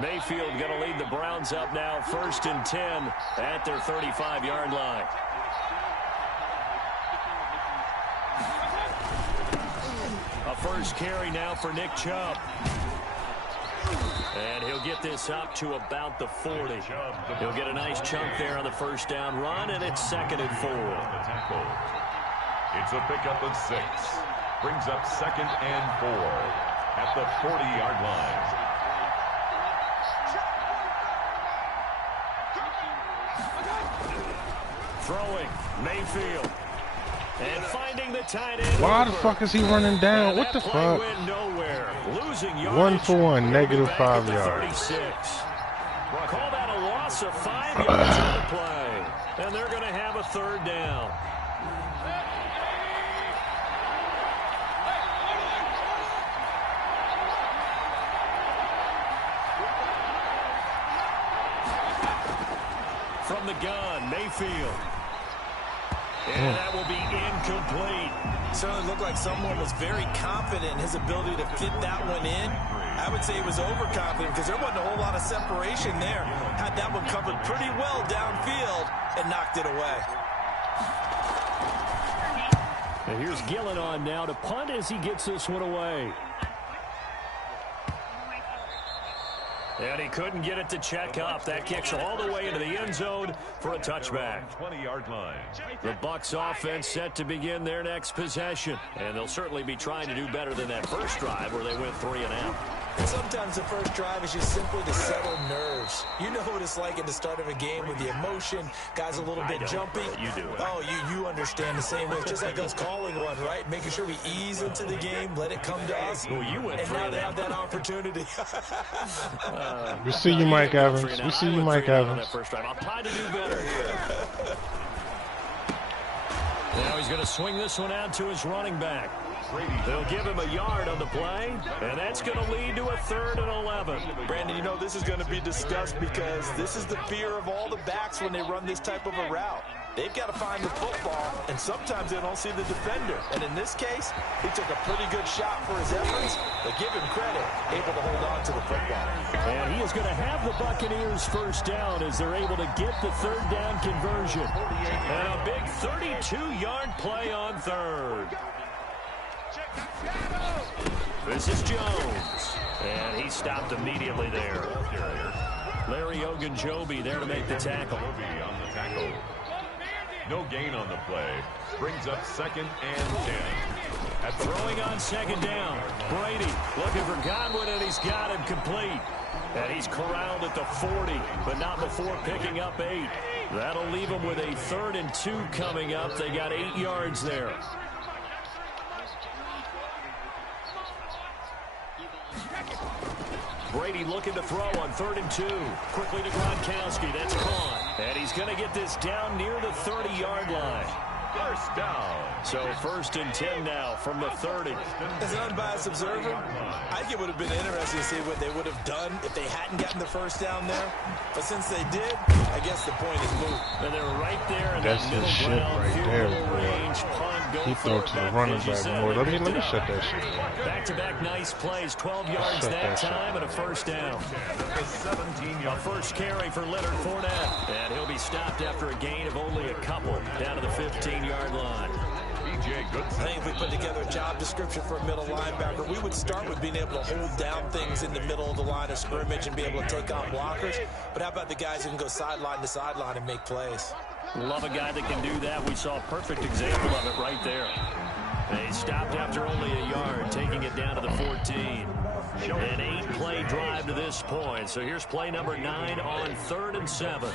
Mayfield going to lead the Browns up now, 1st and 10 at their 35-yard line. A first carry now for Nick Chubb. And he'll get this up to about the 40. He'll get a nice chunk there on the first down run, and it's 2nd and 4. It's a pickup of 6. Brings up 2nd and 4 at the 40-yard line. Throwing, Mayfield. And finding the tight end. Why the fuck is he running down? What the fuck? Losing 1 for 1, -5 yards. Call that a loss of 5 yards on the play. And they're going to have a 3rd down. From the gun, Mayfield. And that will be incomplete. Certainly looked like someone was very confident in his ability to fit that one in. I would say he was overconfident because there wasn't a whole lot of separation there. Had that one covered pretty well downfield and knocked it away. And here's Gillen on now to punt as he gets this one away. And he couldn't get it to check up. That kicks all the way into the end zone for a touchback. 20-yard line. The Bucs offense set to begin their next possession. And they'll certainly be trying to do better than that first drive where they went 3 and out. Sometimes the first drive is just simply to settle nerves. You know what it's like at the start of a game with the emotion. Guys a little bit jumpy. You do it. Oh, you understand the same way. Just like us calling one, right? Making sure we ease into the game, let it come to us. Well, you went and now they have that opportunity. We see you, Mike Evans. We see you, Mike Evans. I'll try to do better. Now he's going to swing this one out to his running back. They'll give him a yard on the play, and that's going to lead to a 3rd and 11. Brandon, you know this is going to be discussed because this is the fear of all the backs when they run this type of a route. They've got to find the football, and sometimes they don't see the defender. And in this case, he took a pretty good shot for his efforts, but give him credit, able to hold on to the football. And he is going to have the Buccaneers first down as they're able to get the 3rd down conversion. And a big 32-yard play on 3rd. This is Jones, and he stopped immediately there. Larry Ogunjobi there to make the tackle. On the tackle. No gain on the play. Brings up 2nd and 10. Throwing on 2nd down. Brady looking for Godwin, and he's got him complete. And he's corralled at the 40, but not before picking up 8. That'll leave him with a 3rd and 2 coming up. They got 8 yards there. Brady looking to throw on 3rd and 2. Quickly to Gronkowski. That's caught. And he's going to get this down near the 30-yard line. First down. So 1st and 10 now from the 30. As an unbiased observer, I think it would have been interesting to see what they would have done if they hadn't gotten the first down there. But since they did, I guess the point is moot. And they're right there in That's that the middle shit ground, right there, bro. range, punt, go He throw to the running back more. Let me shut that shit. Back-to-back nice plays, 12 yards that time and a first down. A first carry for Leonard Fournette. And he'll be stopped after a gain of only a couple down to the 15-yard line. I think if we put together a job description for a middle linebacker, we would start with being able to hold down things in the middle of the line of scrimmage and be able to take on blockers. But how about the guys who can go sideline to sideline and make plays? Love a guy that can do that. We saw a perfect example of it right there. They stopped after only a yard, taking it down to the 14. An 8-play drive to this point. So here's play number 9 on 3rd and 7.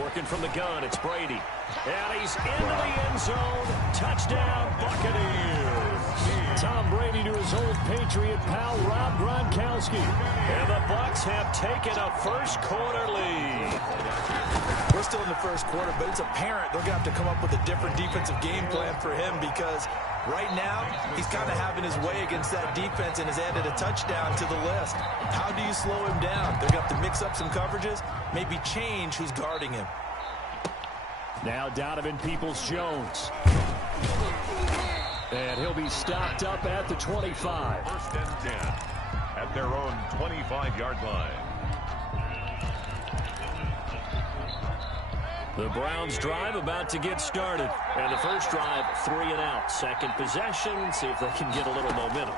Working from the gun, it's Brady. And he's into the end zone. Touchdown, Buccaneers. Tom Brady to his old Patriot pal, Rob Gronkowski. And the Bucs have taken a first-quarter lead. We're still in the first quarter, but it's apparent they're going to have to come up with a different defensive game plan for him because right now he's kind of having his way against that defense and has added a touchdown to the list. How do you slow him down? They're going to have to mix up some coverages, maybe change who's guarding him. Now Donovan Peoples-Jones. And he'll be stopped up at the 25. First and 10 at their own 25-yard line. The Browns drive about to get started. And the first drive, 3 and out. Second possession, see if they can get a little momentum.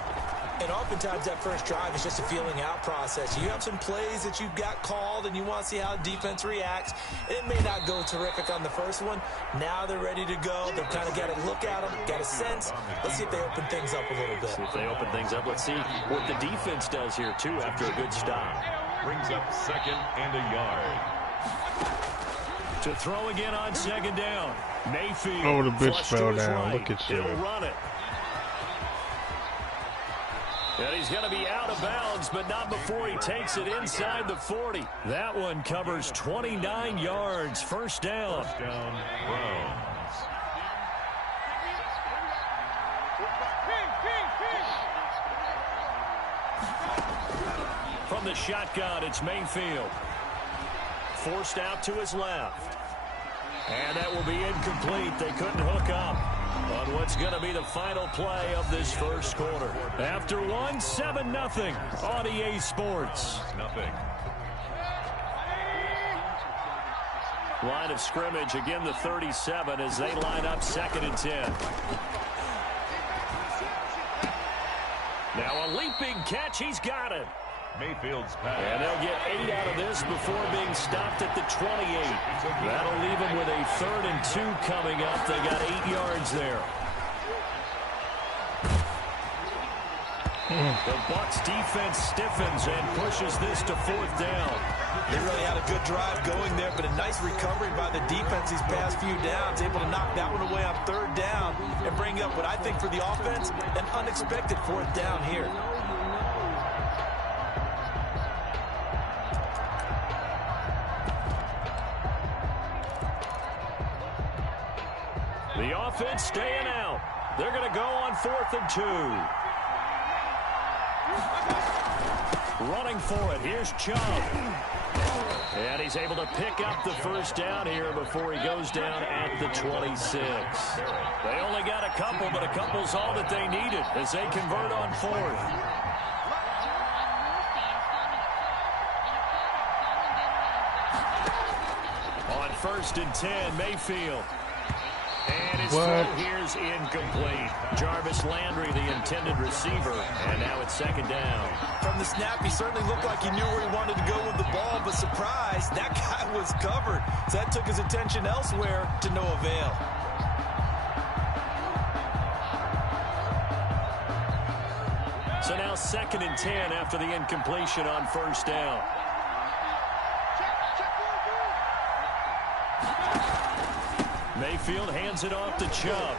And oftentimes that first drive is just a feeling out process. You have some plays that you've got called and you want to see how the defense reacts. It may not go terrific on the first one. Now they're ready to go. They've kind of got to look at them, got a sense. Let's see if they open things up a little bit. See if they open things up. Let's see what the defense does here, too, after a good stop. Brings up 2nd and a yard. To throw again on 2nd down. Mayfield. Oh, the bitch fell down. Right. Look at you. He'll run it. And he's going to be out of bounds, but not before he takes it inside the 40. That one covers 29 yards. First down. First down, Browns. From the shotgun, it's Mayfield. Forced out to his left. And that will be incomplete. They couldn't hook up on what's going to be the final play of this first quarter. After one, 7-0 on EA Sports. Nothing. Line of scrimmage, again the 37 as they line up 2nd and 10. Now a leaping catch, he's got it. Mayfield's pass. And they'll get 8 out of this before being stopped at the 28. That'll leave them with a 3rd and 2 coming up. They got 8 yards there. The Bucs defense stiffens and pushes this to 4th down. They really had a good drive going there, but a nice recovery by the defense these past few downs, able to knock that one away on 3rd down and bring up what I think for the offense, an unexpected 4th down here. The offense staying out. They're going to go on 4th and 2. Running for it. Here's Chubb. And he's able to pick up the first down here before he goes down at the 26. They only got a couple, but a couple's all that they needed as they convert on 4th. On 1st and 10, Mayfield. And his throw here's incomplete. Jarvis Landry, the intended receiver, and now it's 2nd down. From the snap, he certainly looked like he knew where he wanted to go with the ball, but surprise, that guy was covered. So that took his attention elsewhere to no avail. So now 2nd and 10 after the incompletion on 1st down. Mayfield hands it off to Chubb.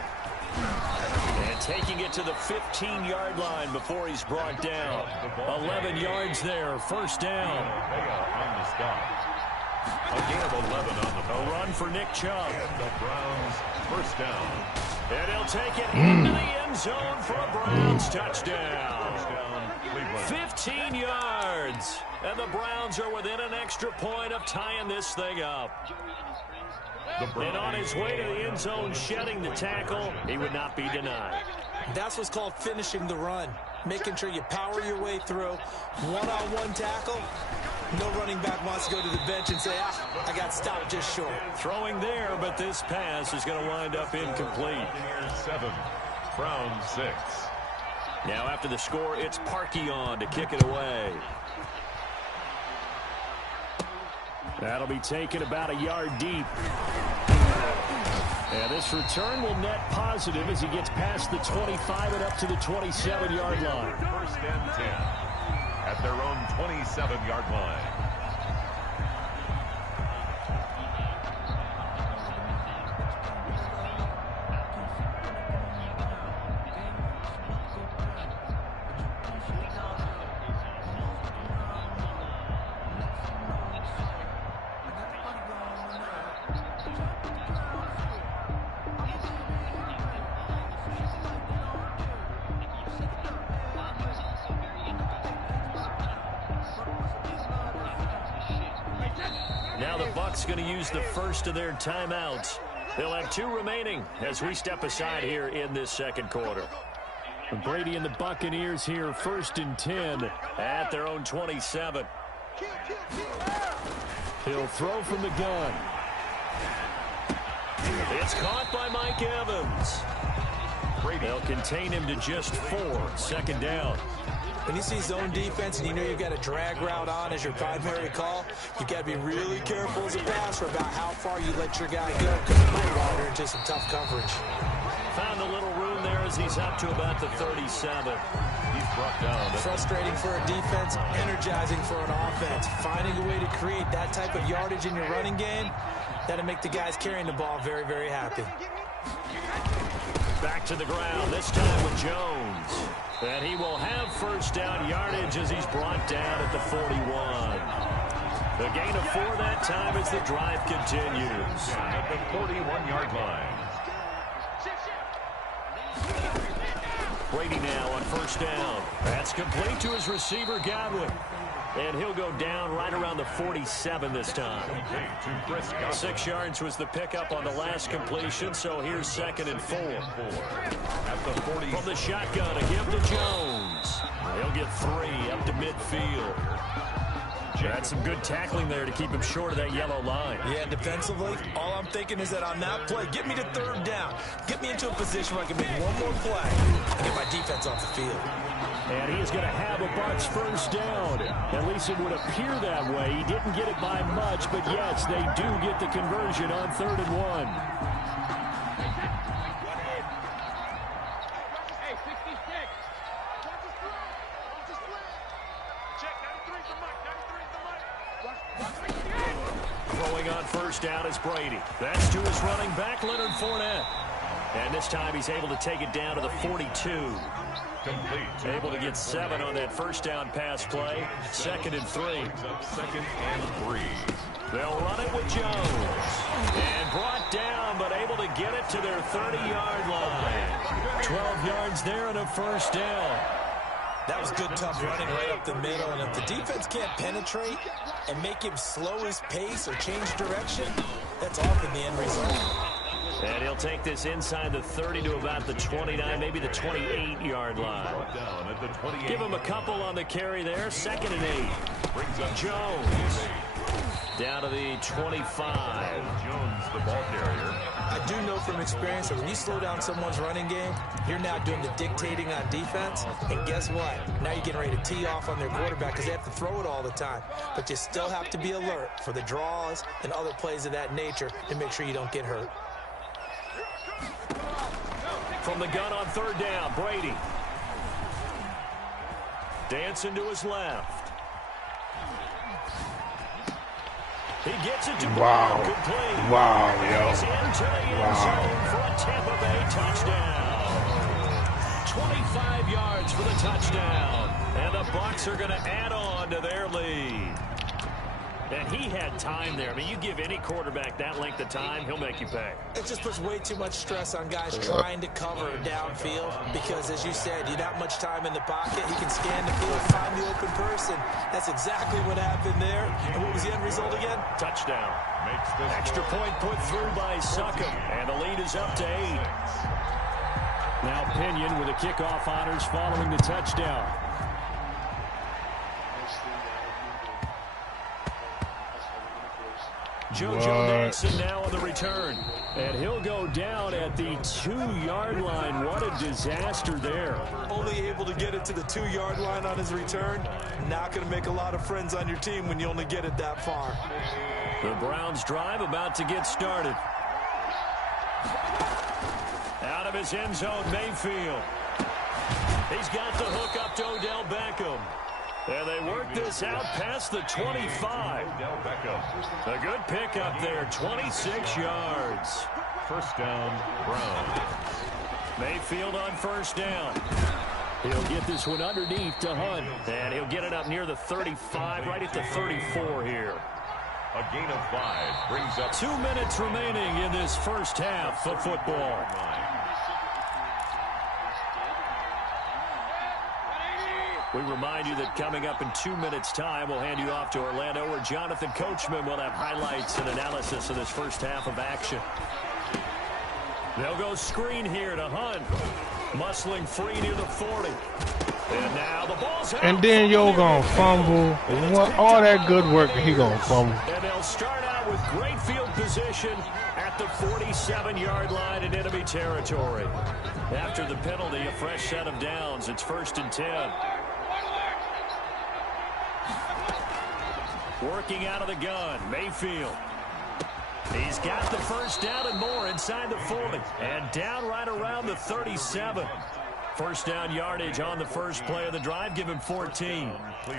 And taking it to the 15-yard line before he's brought down. 11 yards there, 1st down. On the stop. A gain of 11 on the ball. A run for Nick Chubb. The Browns, 1st down. And he'll take it into the end zone for a Browns touchdown. Touchdown, Cleveland. 15 yards. And the Browns are within an extra point of tying this thing up. And on his way to the end zone, shedding the tackle, he would not be denied. That's what's called finishing the run. Making sure you power your way through. One-on-one tackle. No running back wants to go to the bench and say, I got stopped just short. Throwing there, but this pass is going to wind up incomplete. 7, Browns 6. Now after the score, it's Parkey on to kick it away. That'll be taken about a yard deep. And this return will net positive as he gets past the 25 and up to the 27-yard line. 1st and 10 at their own 27-yard line. Now the Bucs going to use the first of their timeouts They'll have 2 remaining as we step aside here in this second quarter. Brady and the Buccaneers here, 1st and 10 at their own 27. He'll throw from the gun. It's caught by Mike Evans. They'll contain him to just 4. 2nd down. When you see zone defense and you know you've got a drag route on as your primary call, you've got to be really careful as a passer about how far you let your guy go because it might wander into some tough coverage. Found a little room there as he's up to about the 37. He's brought down. Frustrating for a defense, energizing for an offense. Finding a way to create that type of yardage in your running game, that'll make the guys carrying the ball very, very happy. Back to the ground, this time with Jones. And he will have 1st down yardage as he's brought down at the 41. The gain of 4 that time as the drive continues. At the 41-yard line. Brady now on 1st down. That's complete to his receiver, Godwin. And he'll go down right around the 47 this time. 6 yards was the pickup on the last completion, so here's 2nd and 4. At the 40. From the shotgun, a give to Jones. He'll get 3 up to midfield. That's some good tackling there to keep him short of that yellow line. Yeah, defensively, all I'm thinking is that on that play, get me to 3rd down. Get me into a position where I can make one more play and get my defense off the field. And he's going to have a Bucs 1st down. At least it would appear that way. He didn't get it by much, but yes, they do get the conversion on 3rd and 1. Throwing on 1st down is Brady. That's to his running back, Leonard Fournette. And this time he's able to take it down to the 42. Complete. Able to get 7 on that 1st down pass play. 2nd and 3. 2nd and 3. They'll run it with Jones. And brought down, but able to get it to their 30-yard line. 12 yards there and a 1st down. That was good, tough running right up the middle. And if the defense can't penetrate and make him slow his pace or change direction, that's often the end result. And he'll take this inside the 30 to about the 29, maybe the 28-yard line. Down at the 28. Give him a couple on the carry there. 2nd and 8. Brings up Jones. Down to the 25. Jones, the ball carrier. I do know from experience that when you slow down someone's running game, you're now doing the dictating on defense. And guess what? Now you're getting ready to tee off on their quarterback because they have to throw it all the time. But you still have to be alert for the draws and other plays of that nature and make sure you don't get hurt. From the gun on 3rd down, Brady. Dancing to his left. He gets it to Wow. Brown, complete. Wow, He's yo. into the end zone for a Tampa Bay touchdown. 25 yards for the touchdown. And the Bucs are going to add on to their lead. And he had time there. I mean, you give any quarterback that length of time, he'll make you pay. It just puts way too much stress on guys trying to cover downfield because, as you said, you not much time in the pocket. He can scan the field, find the open person. That's exactly what happened there. And what was the end result again? Touchdown. Makes this Extra point put through by Succop. And the lead is up to 8. Now Pinion with the kickoff honors following the touchdown. JoJo Natson now on the return. And he'll go down at the 2-yard line. What a disaster there. Only able to get it to the 2-yard line on his return. Not going to make a lot of friends on your team when you only get it that far. The Browns drive about to get started. Out of his end zone, Mayfield. He's got the hook up to Odell Beckham. And they work this out past the 25. Odell Beckham. A good pickup there, 26 yards. 1st down, Brown. Mayfield on 1st down. He'll get this one underneath to Hunt. And he'll get it up near the 35, right at the 34 here. A gain of 5 brings up 2 minutes remaining in this first half of football. We remind you that coming up in 2 minutes' time, we'll hand you off to Orlando, where Jonathan Coachman will have highlights and analysis of this first half of action. They'll go screen here to Hunt. Muscling free near the 40. And now the ball's out. And then you're going to fumble. What, all that good work, he going to fumble. And they'll start out with great field position at the 47-yard line in enemy territory. After the penalty, a fresh set of downs. It's 1st and 10. Working out of the gun, Mayfield. He's got the first down and more inside the 40. And down right around the 37. First down yardage on the first play of the drive. Give him 14.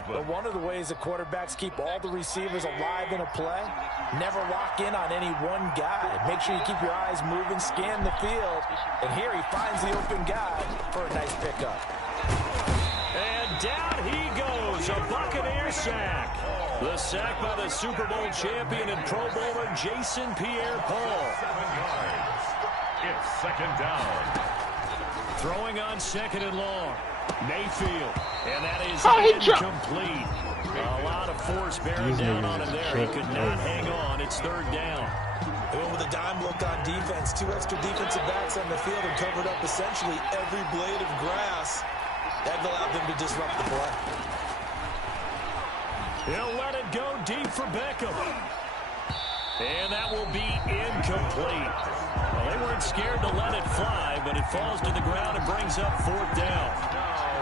But one of the ways the quarterbacks keep all the receivers alive in a play, never lock in on any one guy. Make sure you keep your eyes moving, scan the field. And here he finds the open guy for a nice pickup. And down he goes. A Buccaneer sack. The sack by the Super Bowl champion and Pro Bowler Jason Pierre-Paul. 7 yards. It's 2nd down. Throwing on 2nd and long. Mayfield. And that is incomplete. A lot of force bearing down on him there. He could not hang on. It's 3rd down. They went with a dime look on defense. 2 extra defensive backs on the field and covered up essentially every blade of grass. That allowed them to disrupt the play. He'll let it go deep for Beckham. And that will be incomplete. Well, they weren't scared to let it fly, but it falls to the ground and brings up 4th down.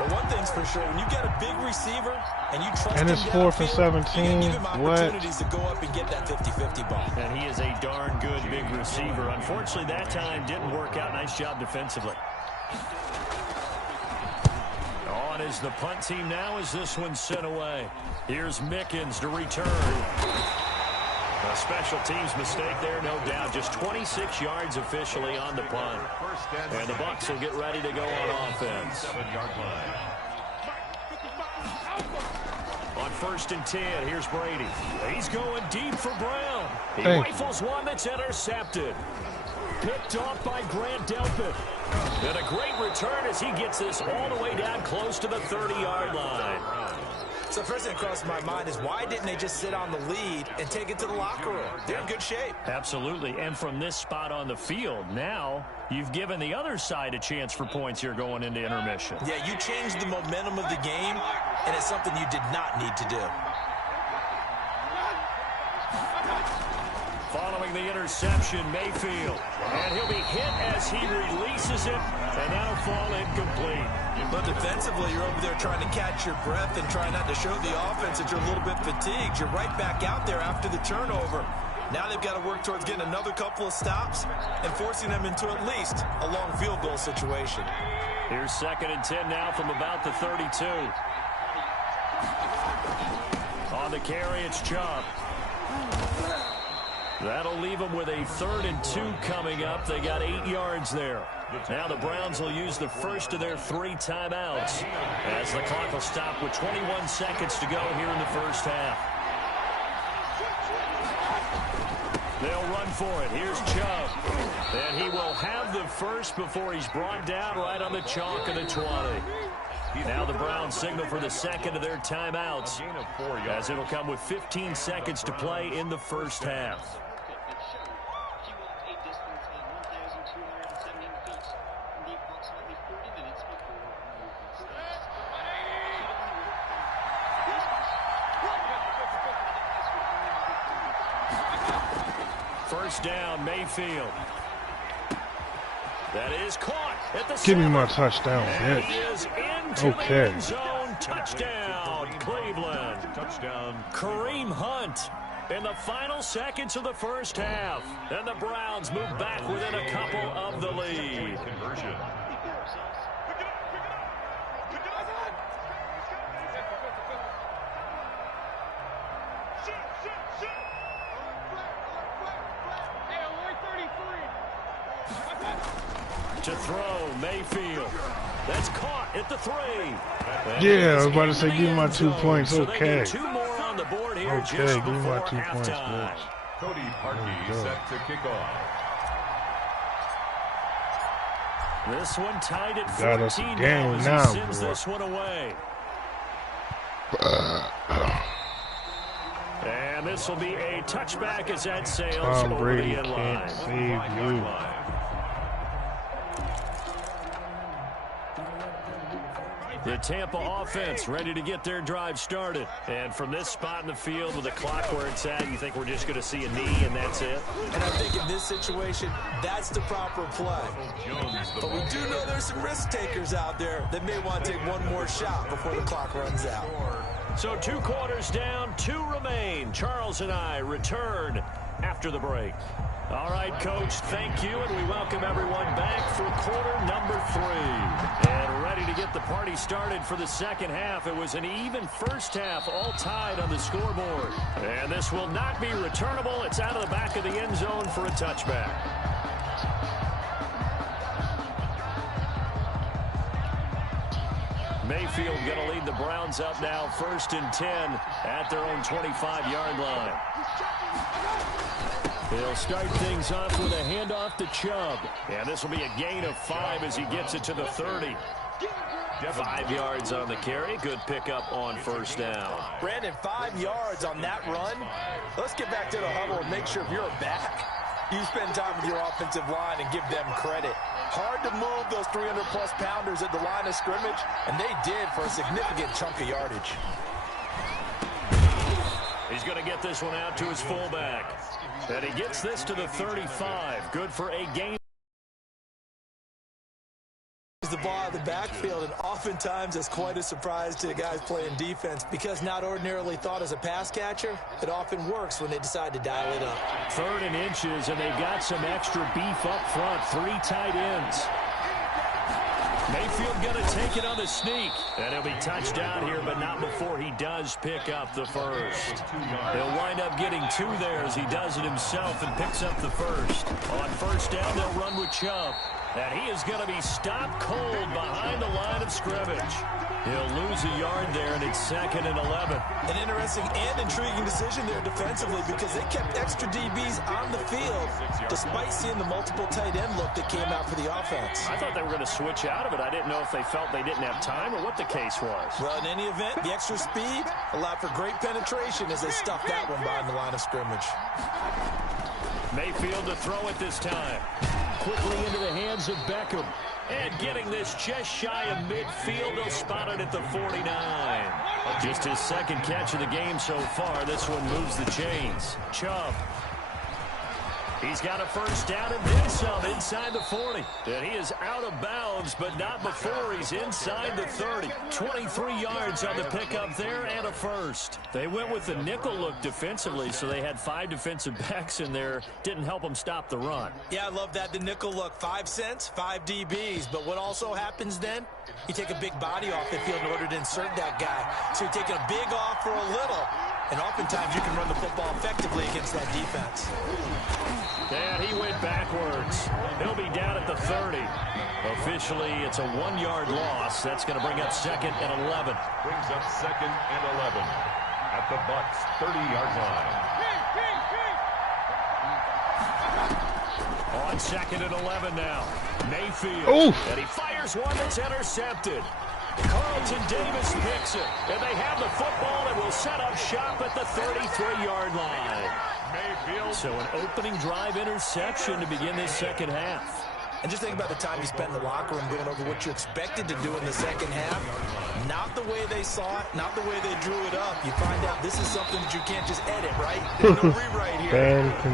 Well, one thing's for sure, when you got a big receiver and you trust and him it's 4th and 17. you give him opportunities to go up and get that 50-50 ball. And he is a darn good big receiver. Unfortunately, that time didn't work out. Nice job defensively. On is the punt team now as this one's sent away. Here's Mickens to return. A special teams mistake there, no doubt. Just 26 yards officially on the punt. And the Bucs will get ready to go on offense. 7-yard line. On 1st and 10, here's Brady. He's going deep for Brown. He rifles one that's intercepted. Picked off by Grant Delpit. And a great return as he gets this all the way down close to the 30-yard line. So first thing that crossed my mind is why didn't they just sit on the lead and take it to the locker room? They're in good shape. Absolutely. And from this spot on the field, now you've given the other side a chance for points here going into intermission. Yeah, you changed the momentum of the game, and it's something you did not need to do. Following the interception, Mayfield. And he'll be hit as he releases it, and that'll fall incomplete. But defensively, you're over there trying to catch your breath and trying not to show the offense that you're a little bit fatigued. You're right back out there after the turnover. Now they've got to work towards getting another couple of stops and forcing them into at least a long field goal situation. Here's 2nd and 10 now from about the 32. On the carry, it's Chubb. That'll leave them with a 3rd and 2 coming up. They got 8 yards there. Now the Browns will use the first of their 3 timeouts as the clock will stop with 21 seconds to go here in the first half. They'll run for it. Here's Chubb. And he will have the first before he's brought down right on the chalk of the 20. Now the Browns signal for the second of their timeouts as it'll come with 15 seconds to play in the first half. First down, Mayfield. That is caught at the Give me my touchdown, bitch. bitch. He is into the end zone. Touchdown, Cleveland. Touchdown. Kareem Hunt in the final seconds of the first half. And the Browns move back within a couple of the lead. Conversion. To throw, Mayfield. That's caught at the 3. Yeah, I was about to say, give me my 2 points. So Okay. 2 more on the board here Okay, just give me my before 2 points, halftime. bitch. Cody Parkey go. set to kick off. This one tied at Got us a 14 game now as now, he sends boy. this one away. And this will be a touchback as that sails Tom over Brady the end can't line. save you. Tampa offense ready to get their drive started. And from this spot in the field with the clock where it's at, you think we're just going to see a knee and that's it? And I think in this situation, that's the proper play. But we do know there's some risk takers out there that may want to take one more shot before the clock runs out. So 2 quarters down, 2 remain. Charles and I return after the break. All right, Coach, thank you, and we welcome everyone back for quarter number 3. And ready to get the party started for the second half. It was an even first half, all tied on the scoreboard. And this will not be returnable. It's out of the back of the end zone for a touchback. Mayfield going to lead the Browns up now, 1st and 10 at their own 25-yard line. He'll start things off with a handoff to Chubb. And this will be a gain of 5 as he gets it to the 30. 5 yards on the carry. Good pickup on first down. Brandon, 5 yards on that run. Let's get back to the huddle and make sure if you're back, you spend time with your offensive line and give them credit. Hard to move those 300-plus pounders at the line of scrimmage, and they did for a significant chunk of yardage. He's going to get this one out to his fullback. And he gets this to the 35. Good for a gain. The ball out of the backfield, and oftentimes it's quite a surprise to the guys playing defense because not ordinarily thought as a pass catcher, it often works when they decide to dial it up. 3rd and inches, and they've got some extra beef up front. 3 tight ends. Mayfield going to take it on the sneak. And he'll be touched down here, but not before he does pick up the first. He'll wind up getting 2 there as he does it himself and picks up the first. On first down, they'll run with Chubb. And he is going to be stopped cold behind the line of scrimmage. He'll lose a yard there, and it's 2nd and 11. An interesting and intriguing decision there defensively because they kept extra DBs on the field despite seeing the multiple tight end look that came out for the offense. I thought they were going to switch out of it. I didn't know if they felt they didn't have time or what the case was. Well, in any event, the extra speed allowed for great penetration as they stuffed that one behind the line of scrimmage. Mayfield to throw it this time. Quickly into the hands of Beckham. And getting this just shy of midfield. They'll spot it at the 49. Just his 2nd catch of the game so far. This one moves the chains. Chubb. He's got a first down and then some inside the 40. And he is out of bounds, but not before he's inside the 30. 23 yards on the pickup there and a first. They went with the nickel look defensively, so they had 5 defensive backs in there. Didn't help them stop the run. Yeah, I love that. The nickel look, 5 cents, 5 DBs. But what also happens then? You take a big body off the field in order to insert that guy. So you're taking a big off for a little. And oftentimes you can run the football effectively against that defense. And he went backwards. He'll be down at the 30. Officially, it's a 1-yard loss. That's going to bring up 2nd and 11. Brings up 2nd and 11 at the Bucs 30-yard line. On 2nd and 11 now. Mayfield. Oof. And he fires one that's intercepted. Carlton Davis picks it. And they have the football and will set up shop at the 33-yard line. Mayfield. So an opening drive interception to begin this second half. And just think about the time you spent in the locker room going over what you expected to do in the second half. Not the way they saw it, not the way they drew it up. You find out this is something that you can't just edit, right? There's no rewrite here.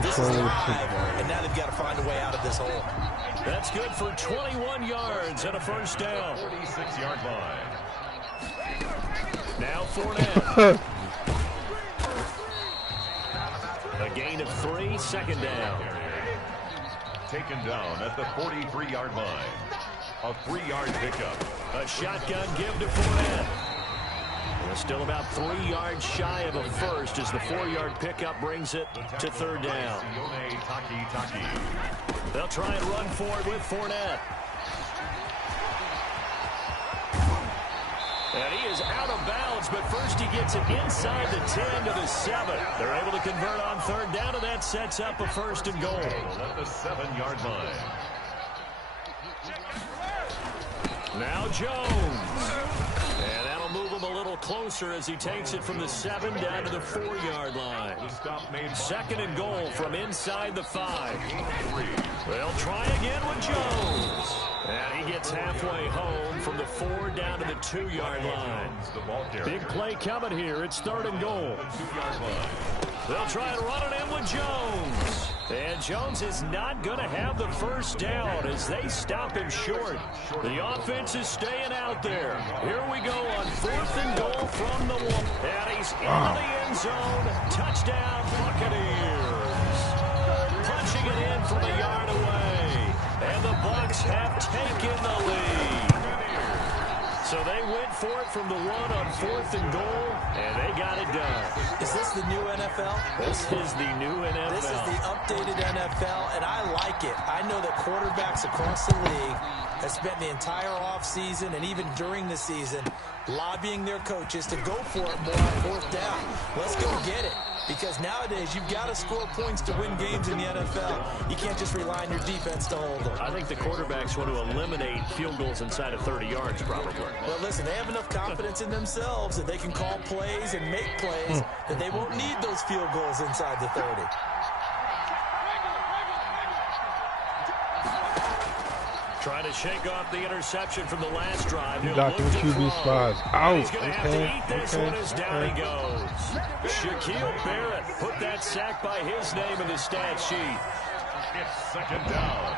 This is live, and now they've got to find a way out of this hole. That's good for 21 yards and a first down. 46-yard line. Now Fournette. A gain of 3, 2nd down. Taken down at the 43-yard line. A 3-yard pickup. A shotgun give to Fournette. We're still about 3 yards shy of a first as the 4-yard pickup brings it to 3rd down. They'll try and run for it with Fournette. And he is out of bounds, but first he gets it inside the 10 to the 7. They're able to convert on 3rd down, and that sets up a 1st and goal. At the 7-yard line. Now Jones. And that'll move him a little closer. closer as he takes it from the 7 down to the 4-yard line. Second and goal from inside the 5. They'll try again with Jones. And he gets halfway home from the 4 down to the 2-yard line. Big play coming here. It's 3rd and goal. They'll try and run it in with Jones. And Jones is not going to have the first down as they stop him short. The offense is staying out there. Here we go on 4th and goal from the 1. And he's into the end zone. Touchdown, Buccaneers. Punching it in from a yard away. And the Bucs have taken the lead. So they went for it from the 1 on 4th and goal, and they got it done. Is this the new NFL? This is the new NFL. This is the updated NFL, and I like it. I know that quarterbacks across the league have spent the entire offseason and even during the season lobbying their coaches to go for it more on 4th down. Let's go get it. Because nowadays, you've got to score points to win games in the NFL. You can't just rely on your defense to hold them. I think the quarterbacks want to eliminate field goals inside of 30 yards, probably. Well, listen, they have enough confidence in themselves that they can call plays and make plays that they won't need those field goals inside the 30. Trying to shake off the interception from the last drive. You got them QB spots out. He's going to have to eat this one as down he goes. Shaquille Barrett put that sack by his name in the stat sheet. It's 2nd down.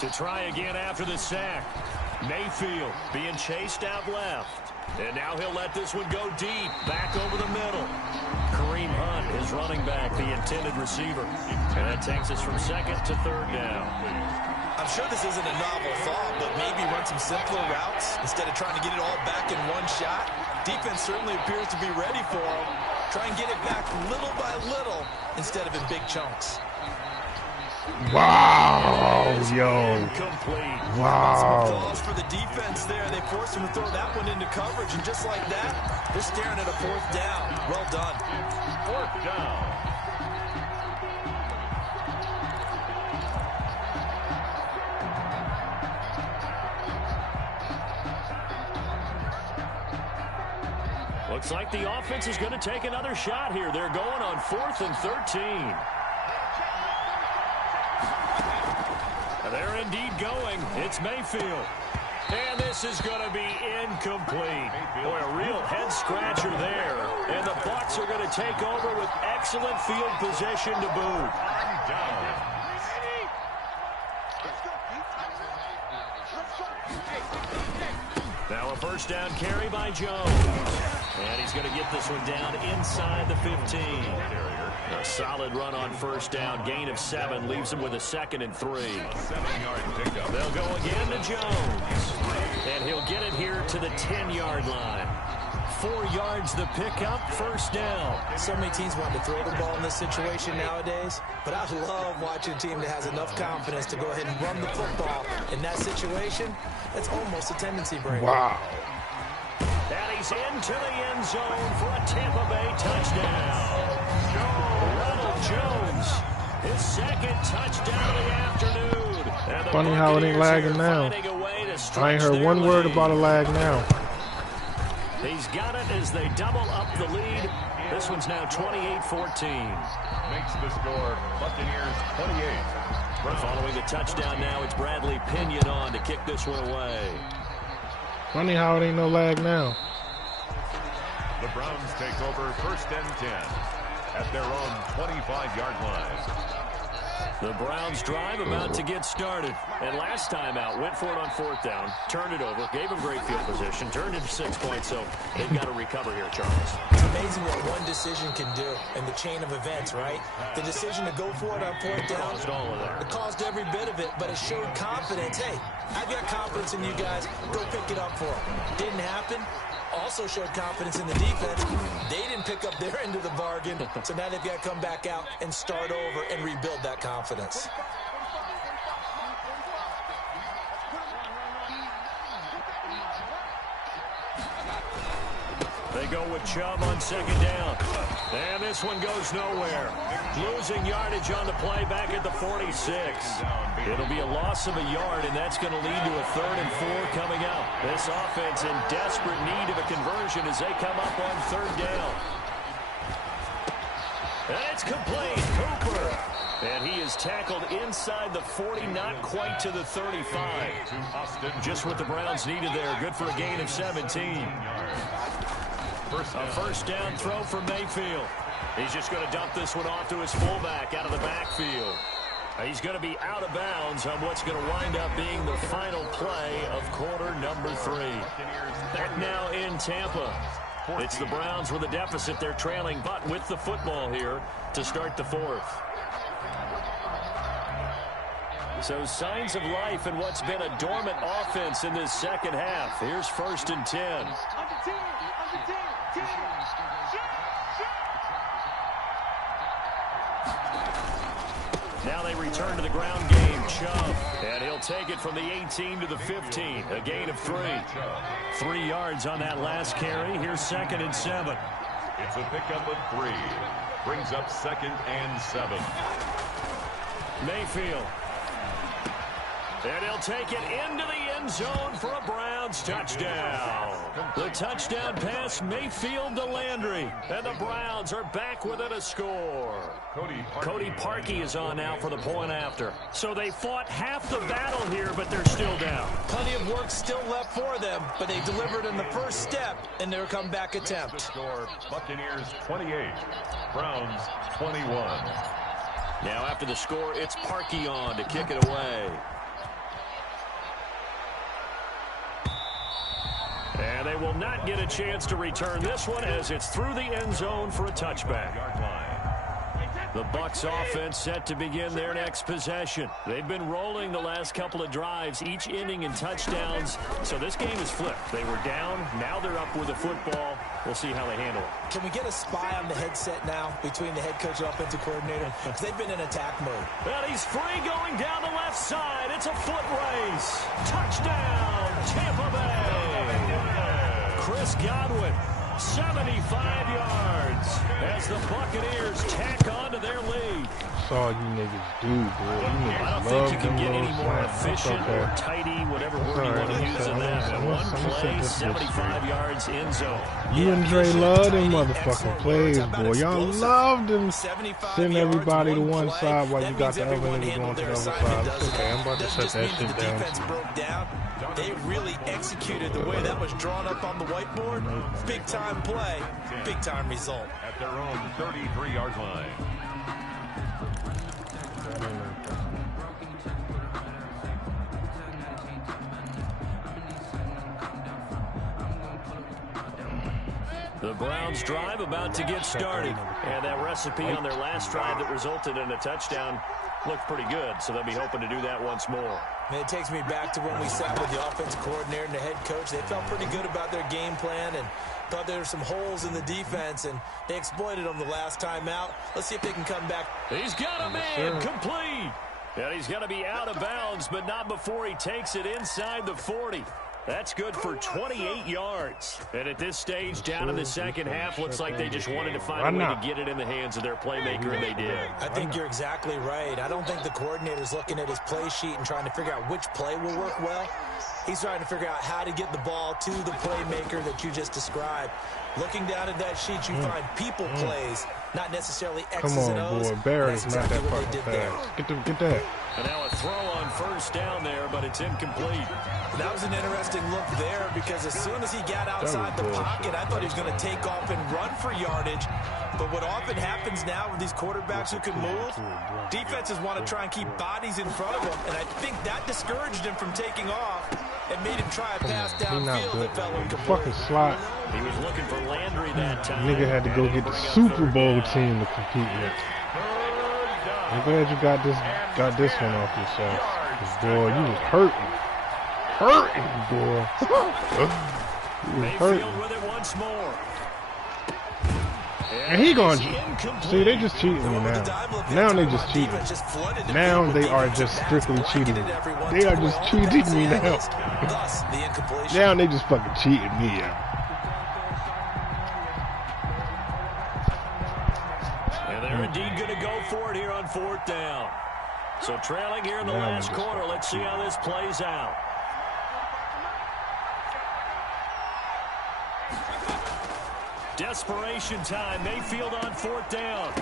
To try again after the sack. Mayfield being chased out left. And now he'll let this one go deep. Back over the middle. Kareem Hunt is running back, the intended receiver. And that takes us from 2nd to 3rd down. I'm sure this isn't a novel thought, but maybe run some simpler routes instead of trying to get it all back in one shot. Defense certainly appears to be ready for him. Try and get it back little by little instead of in big chunks. Wow, yo. Complete. Wow. Some calls for the defense there. They forced him to throw that one into coverage, and just like that, they're staring at a 4th down. Well done. 4th down. Looks like the offense is going to take another shot here. They're going on 4th and 13. They're indeed going. It's Mayfield. And this is going to be incomplete. Boy, a real head-scratcher there. And the Bucs are going to take over with excellent field position to boot. Now a 1st down carry by Jones. And he's going to get this one down inside the 15. A solid run on 1st down. Gain of 7 leaves him with a 2nd and 3. 7-yard pickup. They'll go again to Jones. And he'll get it here to the 10-yard line. 4 yards the pickup, 1st down. So many teams want to throw the ball in this situation nowadays, but I love watching a team that has enough confidence to go ahead and run the football. In that situation, that's almost a tendency breaker. Wow. And he's into the end zone for a Tampa Bay touchdown. Ronald Jones, his 2nd touchdown of the afternoon. Funny how it ain't lagging now. I ain't heard one word about a lag now. He's got it as they double up the lead. This one's now 28-14. Makes the score Buccaneers 28. Following the touchdown now, it's Bradley Pinion on to kick this one away. Funny how it ain't no lag now. The Browns take over 1st and 10 at their own 25-yard line. The Browns drive about to get started. And last time out, went for it on 4th down, turned it over, gave him great field position, turned into 6 points, so they've got to recover here, Charles. It's amazing what one decision can do in the chain of events, right? The decision to go for it on 4th down, Caused all of that. it caused every bit of it, but it showed confidence. Hey, I've got confidence in you guys. Go pick it up for them. Didn't happen. Also showed confidence in the defense. They didn't pick up their end of the bargain, so now they've got to come back out and start over and rebuild that confidence. They go with Chubb on second down. And this one goes nowhere. Losing yardage on the play back at the 46. It'll be a loss of a yard, and that's going to lead to a 3rd and 4 coming up. This offense in desperate need of a conversion as they come up on 3rd down. And it's complete. Cooper. And he is tackled inside the 40, not quite to the 35. Just what the Browns needed there. Good for a gain of 17. A first down throw for Mayfield. He's just going to dump this one off to his fullback out of the backfield. He's going to be out of bounds on what's going to wind up being the final play of quarter number 3. Back now in Tampa. It's the Browns with a deficit. They're trailing, but with the football here to start the 4th. So signs of life in what's been a dormant offense in this second half. Here's 1st and 10. Now they return to the ground game. Chubb. And he'll take it from the 18 to the 15. A gain of 3. 3 yards on that last carry. Here's 2nd and 7. It's a pickup of 3. Brings up 2nd and 7. Mayfield. And he'll take it into the end zone for a Browns touchdown. The touchdown pass, Mayfield to Landry. And the Browns are back within a score. Cody Parkey is on now for the point after. So they fought half the battle here, but they're still down. Plenty of work still left for them, but they delivered in the first step in their comeback attempt. Score, Buccaneers 28, Browns 21. Now after the score, it's Parkey on to kick it away. And they will not get a chance to return this one as it's through the end zone for a touchback. The Bucs offense set to begin their next possession. They've been rolling the last couple of drives, each inning in touchdowns. So this game is flipped. They were down. Now they're up with the football. We'll see how they handle it. Can we get a spy on the headset now between the head coach and offensive coordinator? Because they've been in attack mode. Well, he's free going down the left side. It's a foot race. Touchdown, Tampa Bay. Chris Godwin, 75 yards as the Buccaneers tack on to their lead. That's all you niggas do, bro. You niggas I don't think you can get any more efficient or tidy, whatever word you want to use in that. And one play, 75 yards in zone. You and Dre love them motherfucking plays, boy. Y'all love them. Send everybody to one side while you got the other niggas going to the other side. It's okay. I'm about to shut that shit down. They really executed the way that was drawn up on the whiteboard. Big time play, big time result. At their own 33-yard line. The Browns drive about to get started. And that recipe on their last drive that resulted in a touchdown looked pretty good, so they'll be hoping to do that once more. And it takes me back to when we sat with the offensive coordinator and the head coach. They felt pretty good about their game plan and thought there were some holes in the defense, and they exploited them the last time out. Let's see if they can come back. He's got a man complete. And he's going to be out of bounds, but not before he takes it inside the 40. That's good for 28 yards. And at this stage, down in the second half, looks like they just wanted to find a way to get it in the hands of their playmaker, and they did. I think you're exactly right. I don't think the coordinator's looking at his play sheet and trying to figure out which play will work well. He's trying to figure out how to get the ball to the playmaker that you just described. Looking down at that sheet, you find people plays, not necessarily X's and O's. Come on, boy. Barry's not that fucking fast. Get that. And now a throw on first down there, but it's incomplete. That was an interesting look there because as soon as he got outside the pocket, I thought he was going to take off and run for yardage. But what often happens now with these quarterbacks who can move, defenses want to try and keep bodies in front of them. And I think that discouraged him from taking off and made him try a pass downfield that fell incomplete. Fucking slot. He was looking for Landry that time. Nigga had to go get the Super Bowl team to compete with. I'm glad you got this one off your chest. Boy, you was hurting. Boy. You was hurting. With it once more. And he gonna see, they just cheating me now. Now they just cheating. Now they are just strictly cheating me. They are just cheating me now. Now they just fucking cheating me out. indeed going to go for it here on 4th down. So trailing here in the last quarter. Let's see how this plays out. Desperation time. Mayfield on 4th down.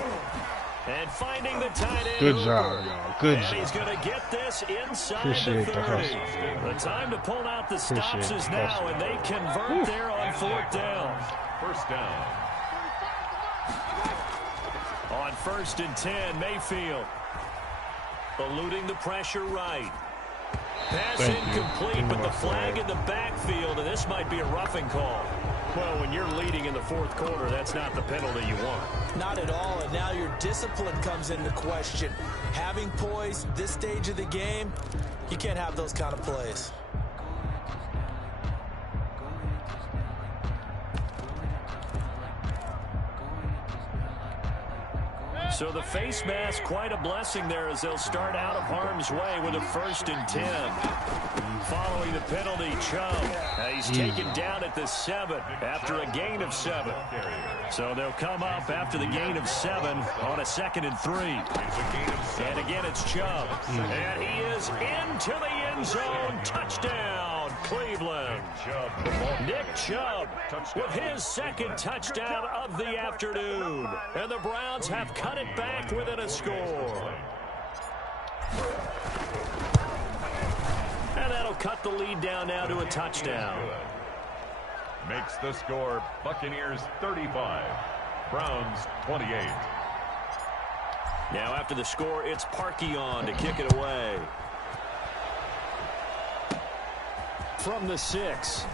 And finding the tight end. Good job, y'all. Good job. He's going to get this inside Appreciate the 30. The time to pull out the stops is now, and they convert there on 4th down. First down. On 1st and 10, Mayfield. Eluding the pressure right. Pass incomplete, but the flag in the backfield, and this might be a roughing call. Well, when you're leading in the 4th quarter, that's not the penalty you want. Not at all, and now your discipline comes into question. Having poise this stage of the game, you can't have those kind of plays. So the face mask, quite a blessing there as they'll start out of harm's way with a 1st and 10. Following the penalty, Chubb. He's taken down at the 7 after a gain of 7. So they'll come up after the gain of 7 on a 2nd and 3. And again, it's Chubb. And he is into the end zone. Touchdown, Cleveland. Nick Chubb with his 2nd touchdown of the afternoon. And the Browns have cut it back within a score. And that'll cut the lead down now to a touchdown. Makes the score Buccaneers 35, Browns 28. Now after the score, it's Parkey on to kick it away. From the 6.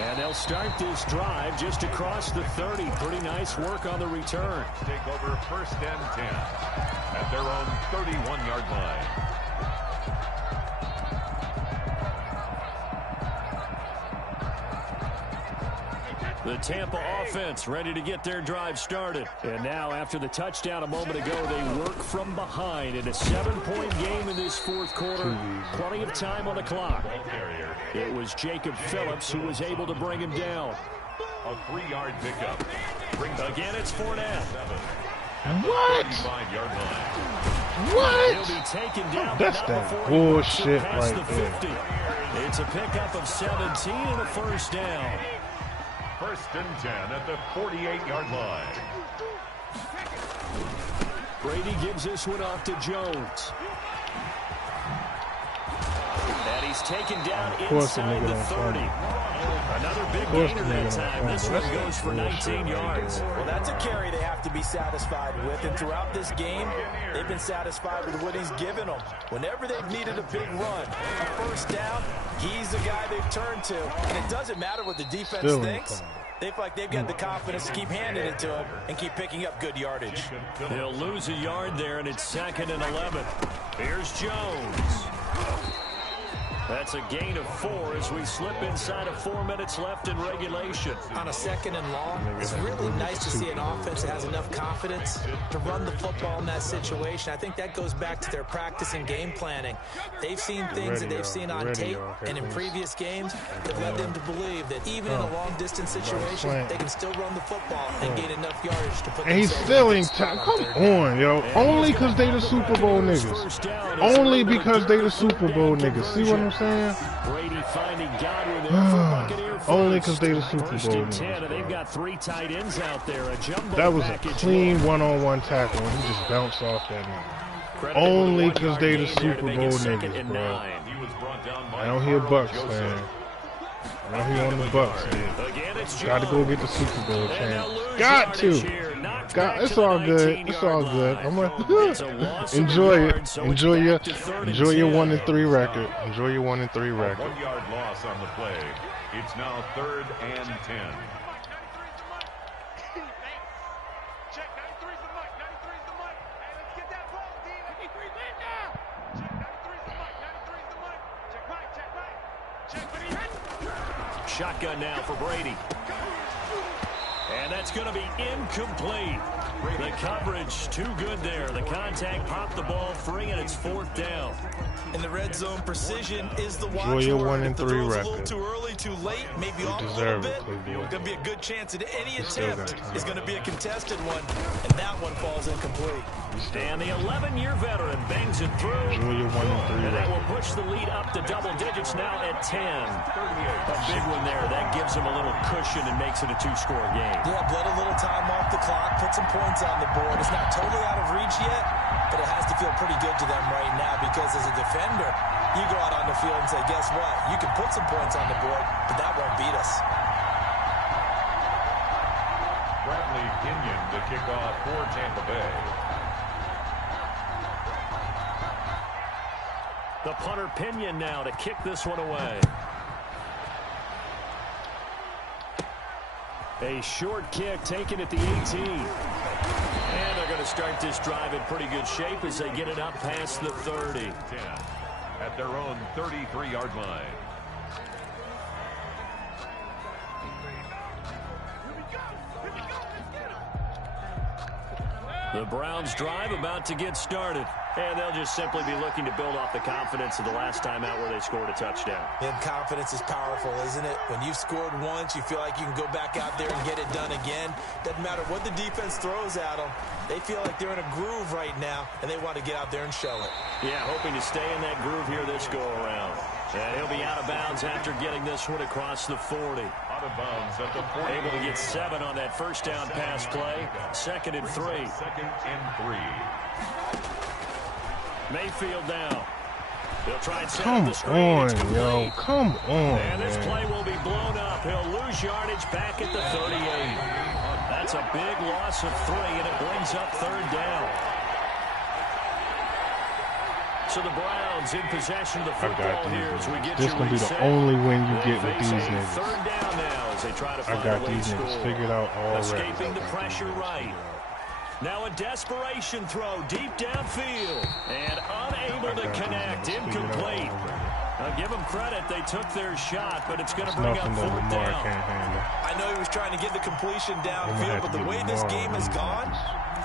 And they'll start this drive just across the 30. Pretty nice work on the return. Take over 1st and 10 at their own 31-yard line. The Tampa offense ready to get their drive started. And now after the touchdown a moment ago, they work from behind in a 7-point game in this 4th quarter. Plenty of time on the clock. It was Jacob Phillips who was able to bring him down. A 3-yard pickup. Again, it's Fournette. What? What? He'll be taken down. That's that bullshit right the 50. there. It's a pickup of 17 and a 1st down. 1st and 10 at the 48-yard line. Brady gives this one off to Jones. And he's taken down inside the 30. Another big gainer that time. This one goes for 19 yards. Well, that's a carry they have to be satisfied with. And throughout this game, they've been satisfied with what he's given them. Whenever they've needed a big run, a 1st down, he's the guy they've turned to. And it doesn't matter what the defense thinks. They feel like they've got the confidence to keep handing it to him and keep picking up good yardage. He'll lose a yard there, and it's 2nd and 11. Here's Jones. That's a gain of 4 as we slip inside of 4 minutes left in regulation. On a 2nd and long, it's really nice to see an offense that has enough confidence to run the football in that situation. I think that goes back to their practice and game planning. They've seen things that they've seen on tape and in previous games that led them to believe that even in a long-distance situation, they can still run the football and gain enough yardage to put. And he's still in time. Come on, yo. Only because they the Super Bowl niggas. Only because they the Super Bowl niggas. See what I'm saying? Brady finding Godwin there for Buccaneer first. Only because they the Super Bowl. 1st and 10, and they've got 3 tight ends out there. A jumbo that was a package. clean one-on-one tackle, and he just bounced off that nigga. Only because they the Super Bowl niggas, bro. I know he a Bucks fan. I know he one of the Bucks, dude. Got to go get the Super Bowl champ. Got to. It's all good. It's all good. I'm gonna enjoy it. Enjoy your 1-3 record. Enjoy your 1-3 record. 1-yard loss on the play. It's now 3rd and 10. Shotgun now for Brady. And that's going to be incomplete. The coverage too good there. The contact popped the ball free, and it's 4th down. In the red zone, precision is the watch Enjoy your word. 1-3 If the throw's record. a little too early, too late, maybe You off a little deserve bit, it, Cleveland. going to be a good chance that any You still attempt got time. is going to be a contested one, and that one falls incomplete. And the 11-year veteran bangs it through. Enjoy your 1-3 And that record. will push the lead up to double digits now at 10. A big one there. That gives them a little cushion and makes it a 2-score game. Yeah, bled a little time off the clock, put some points on the board. It's not totally out of reach yet, but it has to feel pretty good to them right now because as a defender, you go out on the field and say, guess what? You can put some points on the board, but that won't beat us. Bradley Kenyon to kick off for Tampa Bay. The punter Pinion now to kick this one away. A short kick taken at the 18. And they're going to start this drive in pretty good shape as they get it up past the 30. 10 at their own 33-yard line. The Browns drive about to get started. And they'll just simply be looking to build off the confidence of the last time out where they scored a touchdown. And confidence is powerful, isn't it? When you've scored once, you feel like you can go back out there and get it done again. Doesn't matter what the defense throws at them. They feel like they're in a groove right now, and they want to get out there and show it. Yeah, hoping to stay in that groove here this go-around. And he'll be out of bounds after getting this one across the 40. Out of bounds at the 40. Able to get 7 on that first down pass play. 2nd and 3. 2nd and 3. Mayfield now. They'll try and set Come up the screen. on, It's complete. yo. Come on, And this man. play will be blown up. He'll lose yardage back at the 38. That's a big loss of 3, and it brings up 3rd down. So the Browns in possession of the I got football these, here as we man. get This you gonna be the reset. only win you We'll get with face these a niggas. 3rd down now as they try to I find got a late these score. niggas figured out already. Escaping the pressure right. Now a desperation throw deep downfield. And unable to connect. Incomplete. Now give them credit. They took their shot, but it's going to bring up Nothing that 4th Lamar down. can't handle. I know he was trying to get the completion gonna downfield, have but to the get way this Lamar game has on gone,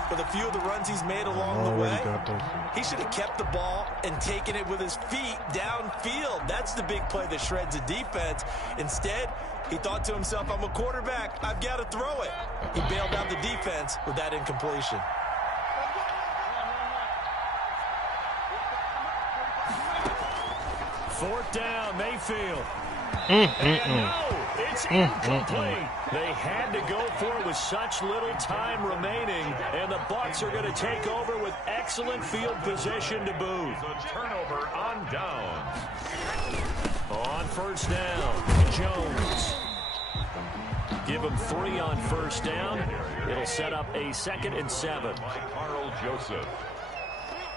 with a few of the runs he's made along the Already way, got those. he should have kept the ball and taken it with his feet downfield. That's the big play that shreds the defense. Instead, he thought to himself, I'm a quarterback. I've got to throw it. He bailed out the defense with that incompletion. Fourth down, Mayfield. And no, it's incomplete. They had to go for it with such little time remaining, and the Bucs are going to take over with excellent field position to boot. A turnover on downs. On first down, Jones. Give him 3 on first down. It'll set up a 2nd and 7. Carl Joseph.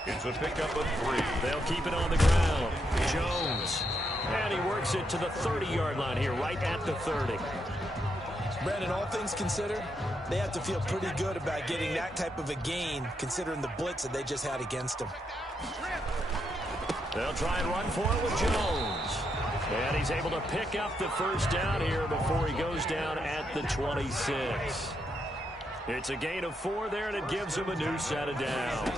It's a pickup of 3. They'll keep it on the ground. Jones. And he works it to the 30-yard line here, right at the 30. Brandon, all things considered, they have to feel pretty good about getting that type of a gain, considering the blitz that they just had against them. They'll try and run for it with Jones. And he's able to pick up the first down here before he goes down at the 26. It's a gain of 4 there, and it gives him a new set of downs.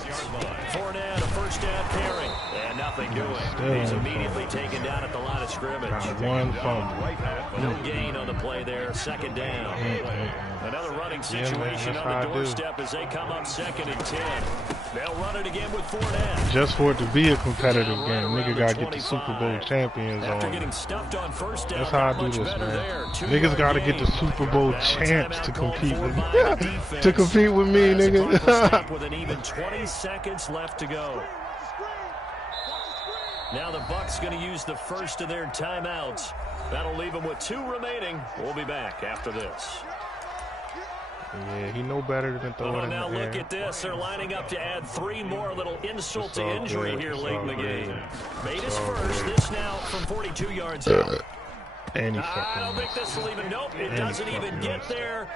Fournette, a first down carry, and nothing doing. He's immediately taken down at the line of scrimmage. Got one fumble. No gain on the play there, 2nd down. Another running situation that's on how the I do. doorstep as they come up 2nd and 10. They'll run it again with Fournette. Just for it to be a competitive game, nigga gotta get the Super Bowl champions After on. getting stuffed on first down, That's how I not do much this, better man. there. 2 Niggas yard gotta get the gain. Super Bowl Now a champs timeout to called compete for with by me. the defense. To compete with me, As the clock will nigga. stop with an even 20 seconds left to go. Now the Bucs going to use the first of their timeouts. That'll leave them with 2 remaining. We'll be back after this. Yeah, he know better than throw it Oh, in now the look air. at this. They're lining up to add 3 more, little insult It's to all injury good. here It's late in all the good. game. Made his It's all first. good. This now from 42 yards out. And he I don't fucking think this will even, nope, it And he doesn't even fucking get missed. there.